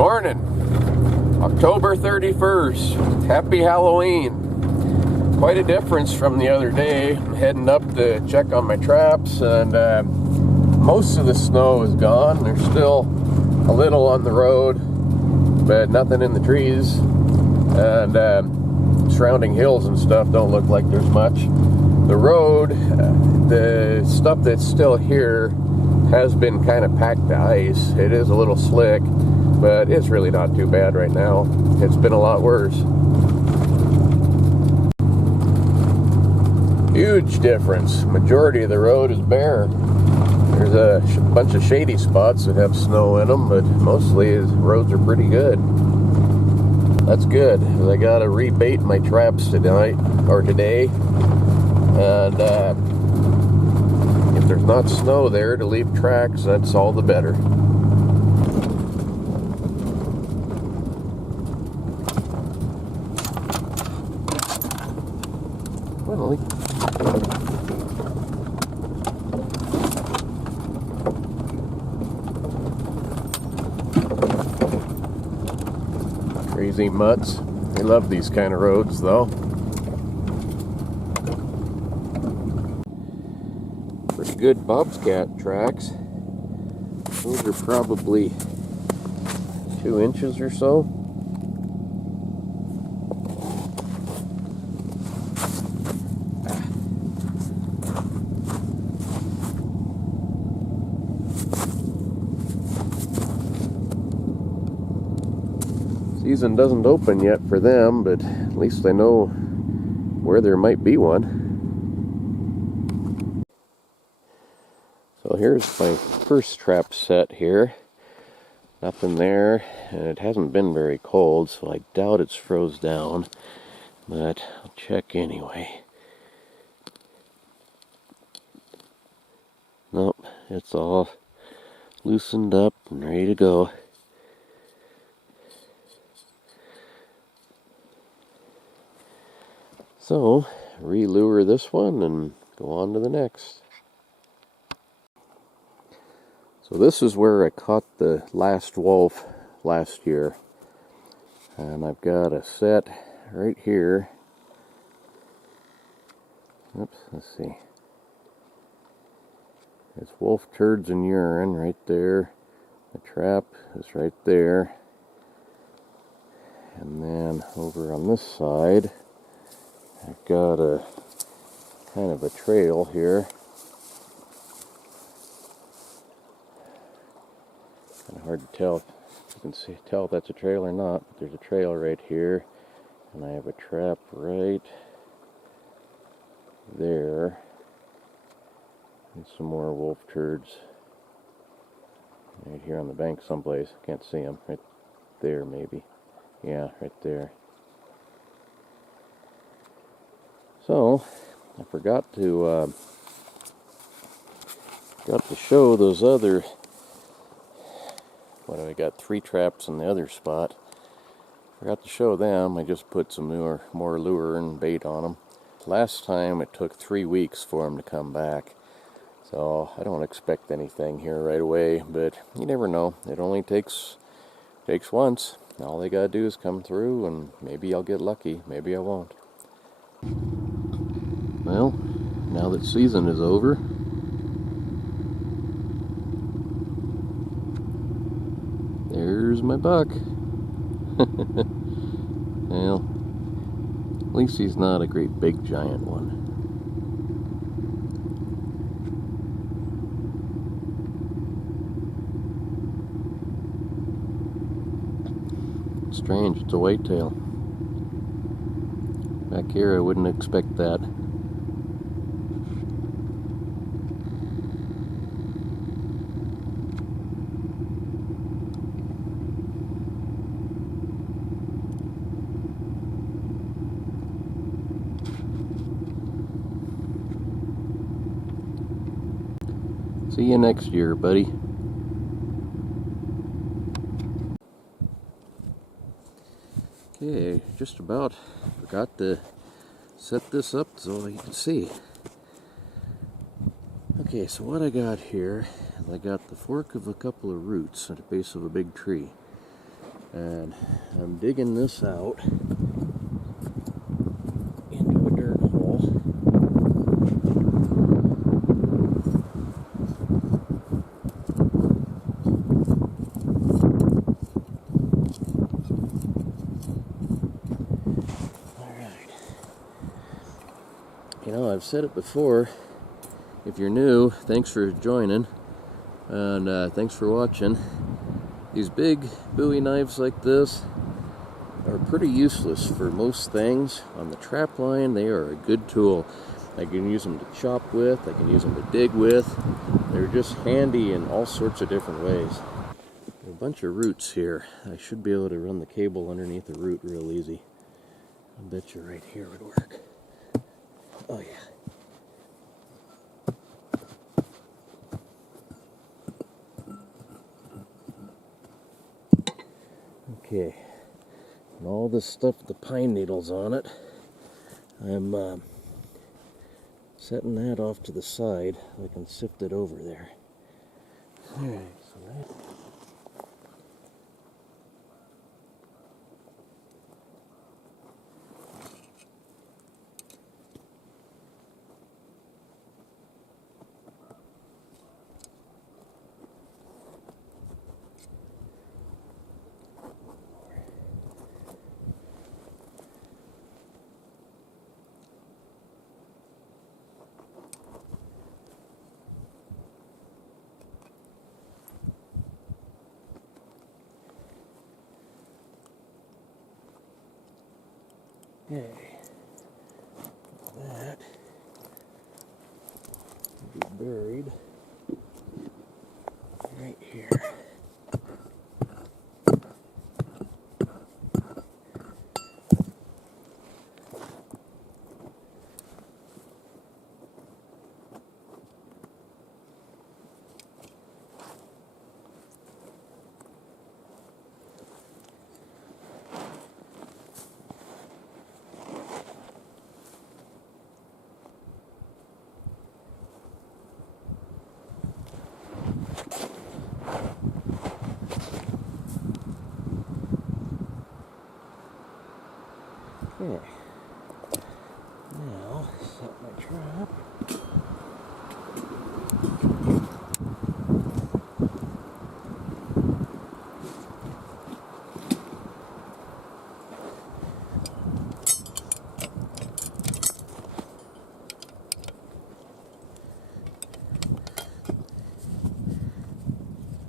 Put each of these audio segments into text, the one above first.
Morning, October 31st. Happy Halloween. Quite a difference from the other day. I'm heading up to check on my traps, and most of the snow is gone. There's still a little on the road, but nothing in the trees, and surrounding hills and stuff don't look like there's much. The road, the stuff that's still here has been kind of packed to ice. It is a little slick, but it's really not too bad right now. It's been a lot worse. Huge difference. Majority of the road is bare. There's a bunch of shady spots that have snow in them, but mostly the roads are pretty good. That's good, because I gotta rebait my traps today, and if there's not snow there to leave tracks, that's all the better. Well, crazy mutts. They love these kind of roads, though. Pretty good bobcat tracks. Those are probably 2 inches or so. Season doesn't open yet for them, but at least I know where there might be one. So here's my first trap set here. Nothing there, and it hasn't been very cold, so I doubt it's froze down, but I'll check anyway. Nope, it's all loosened up and ready to go. So, re-lure this one and go on to the next. So this is where I caught the last wolf last year. And I've got a set right here. Oops, let's see. It's wolf turds and urine right there. The trap is right there. And then over on this side, I've got a kind of a trail here. Kind of hard to tell if you can tell if that's a trail or not, but there's a trail right here, and I have a trap right there, and some more wolf turds right here on the bank someplace. Can't see them. Right there, maybe. Yeah, right there. So, I forgot to show those other. What do I got? 3 traps in the other spot. Forgot to show them. I just put some more lure and bait on them. Last time it took 3 weeks for them to come back, so I don't expect anything here right away. But you never know. It only takes once. All they gotta do is come through, and maybe I'll get lucky. Maybe I won't. Well, now that season is over, there's my buck. Well, at least he's not a great big giant one. Strange, it's a whitetail. Back here I wouldn't expect that. See you next year, buddy. Okay, just about forgot to set this up so you can see. Okay, so what I got here is I got the fork of a couple of roots at the base of a big tree. And I'm digging this out into a dirt hole. Alright. You know, I've said it before. If you're new, thanks for joining. And thanks for watching. These big Bowie knives like this are pretty useless for most things. On the trap line, they are a good tool. I can use them to chop with, I can use them to dig with. They're just handy in all sorts of different ways. A bunch of roots here. I should be able to run the cable underneath the root real easy. I bet you right here would work. Oh yeah. Okay, and all this stuff with the pine needles on it, I'm setting that off to the side so I can sift it over there. Alright, so that... Okay, that will be buried right here. Okay, now set my trap.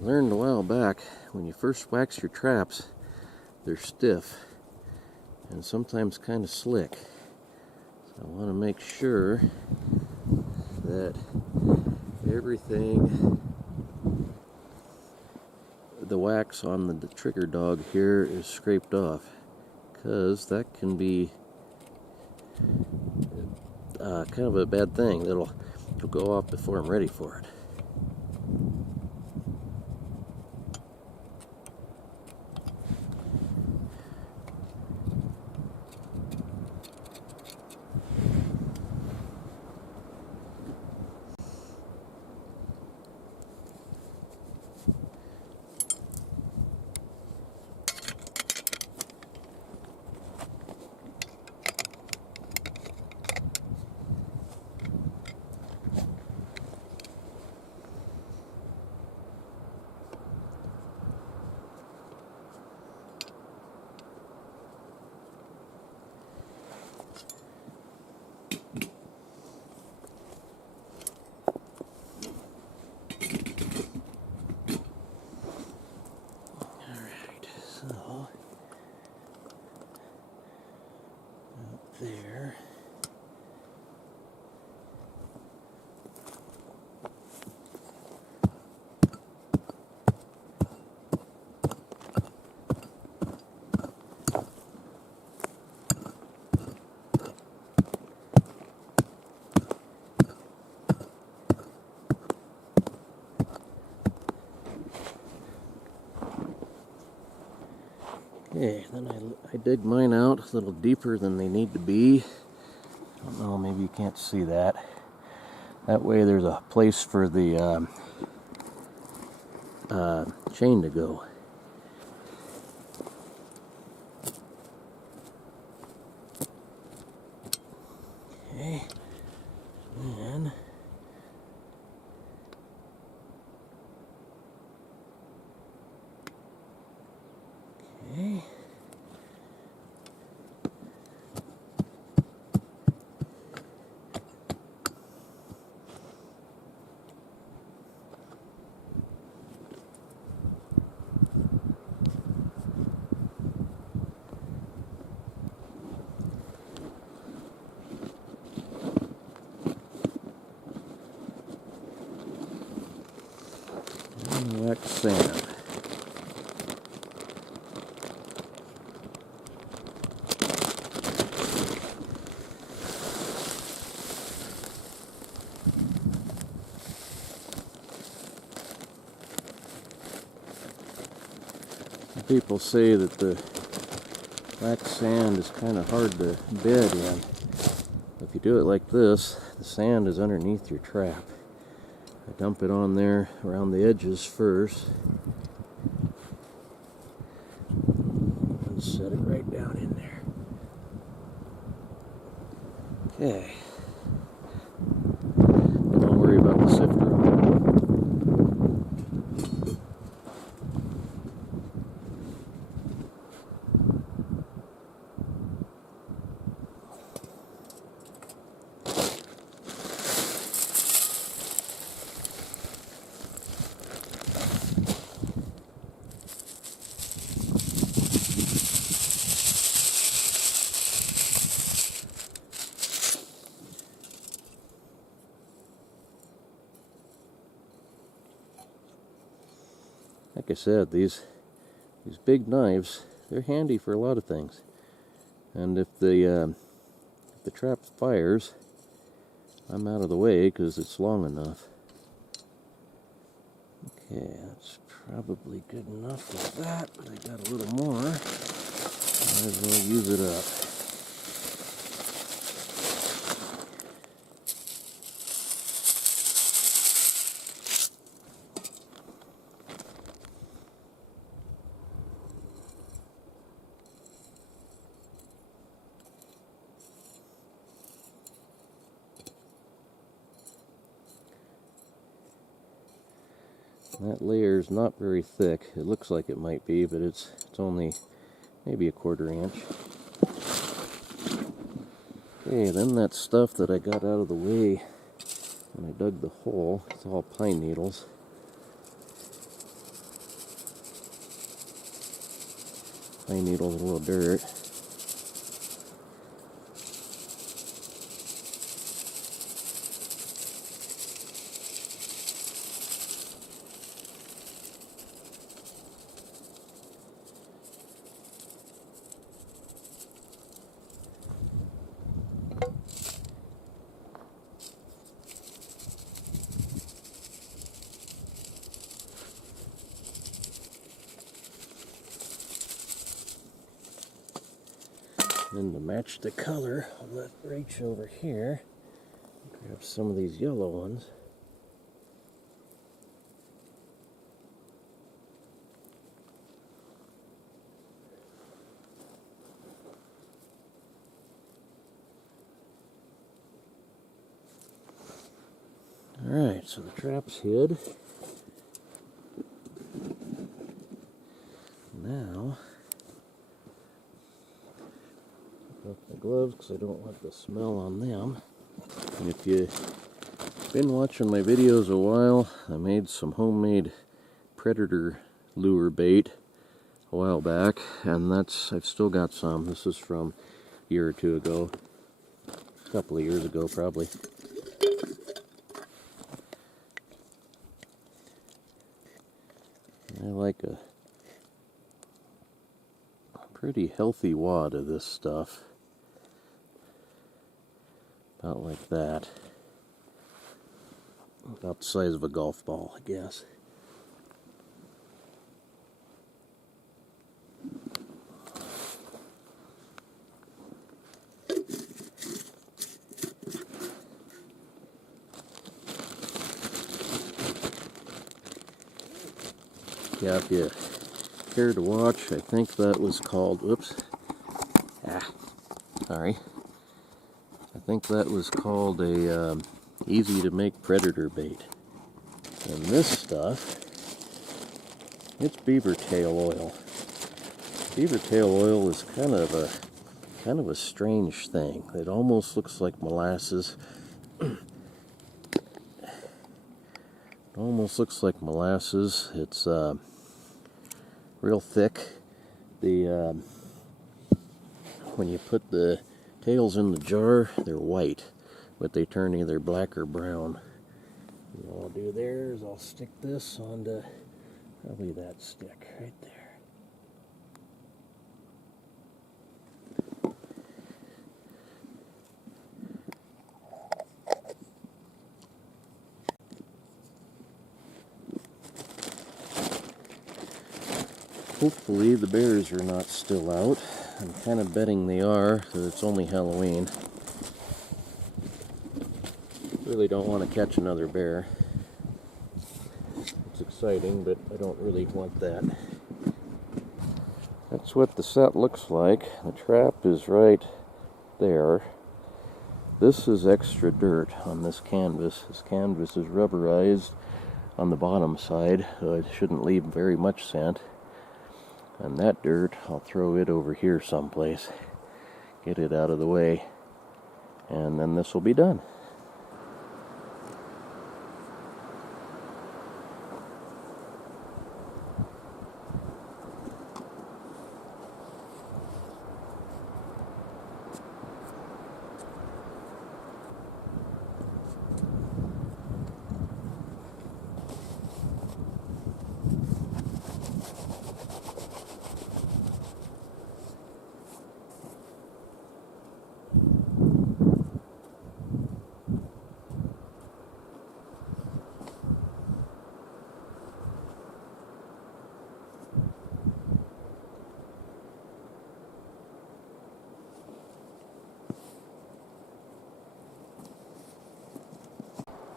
Learned a while back, when you first wax your traps, they're stiff and sometimes kind of slick. So I want to make sure that everything, the wax on the trigger dog here is scraped off, because that can be kind of a bad thing. It'll go off before I'm ready for it. So, up there. Okay, then I dig mine out a little deeper than they need to be. I don't know, maybe you can't see that. That way there's a place for the chain to go. Okay. And okay. And wax sand. People say that the wax sand is kind of hard to bed in. If you do it like this, the sand is underneath your trap. I dump it on there around the edges first. And set it right down in there. Okay. And don't worry about the sifter. Like I said, these big knives, they're handy for a lot of things. And if the trap fires, I'm out of the way because it's long enough. Okay, that's probably good enough with that, but I got a little more. Might as well use it up. That layer is not very thick. It looks like it might be, but it's only maybe a 1/4 inch. Okay, then that stuff that I got out of the way when I dug the hole, it's all pine needles. Pine needles and a little dirt. Then to match the color, I'll let reach over here, grab some of these yellow ones. Alright, so the trap's hid. Now, take off my gloves because I don't want the smell on them. And if you've been watching my videos a while, I made some homemade predator lure bait a while back, and I've still got some. This is from a year or two ago, a couple of years ago probably. I like a pretty healthy wad of this stuff. About like that. About the size of a golf ball, I guess. Yeah, if you care to watch, I think that was called, whoops, sorry. I think that was called a easy to make predator bait. And this stuff, it's beaver tail oil. Beaver tail oil is kind of a strange thing. It almost looks like molasses. It almost looks like molasses. It's real thick. When you put the tails in the jar, they're white, but they turn either black or brown. What I'll do there is I'll stick this onto probably that stick right there. Hopefully the bears are not still out. I'm kind of betting they are, because it's only Halloween. Really don't want to catch another bear. It's exciting, but I don't really want that. That's what the set looks like. The trap is right there. This is extra dirt on this canvas. This canvas is rubberized on the bottom side, so it shouldn't leave very much scent. And that dirt, I'll throw it over here someplace, get it out of the way, and then this will be done.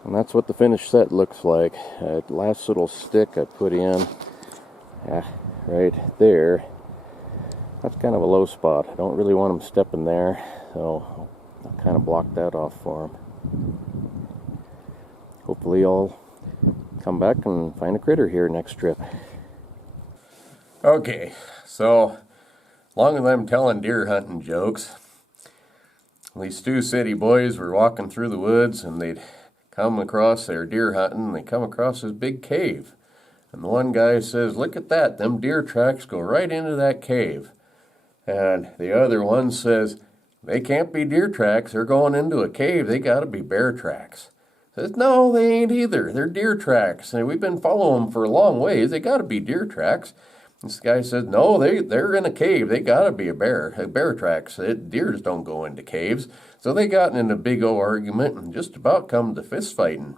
And that's what the finished set looks like. Last little stick I put in right there. That's kind of a low spot. I don't really want them stepping there, so I'll kind of block that off for them. Hopefully I'll come back and find a critter here next trip. Okay, so along with them telling deer hunting jokes, these Sioux City boys were walking through the woods and they'd come across their deer hunting, and they come across this big cave. And the one guy says, "Look at that, them deer tracks go right into that cave." And the other one says, "They can't be deer tracks, they're going into a cave, they gotta be bear tracks." Says, "No, they ain't either, they're deer tracks, and we've been following them for a long ways, they gotta be deer tracks." This guy says, "No, they're in a cave, they gotta be a bear tracks, deers don't go into caves." So they got in a big old argument and just about come to fist fighting.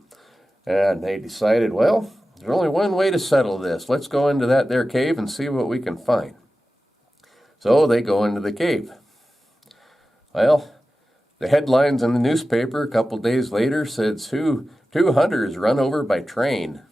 And they decided, well, there's only one way to settle this. Let's go into that there cave and see what we can find. So they go into the cave. Well, the headlines in the newspaper a couple days later said, two hunters run over by train.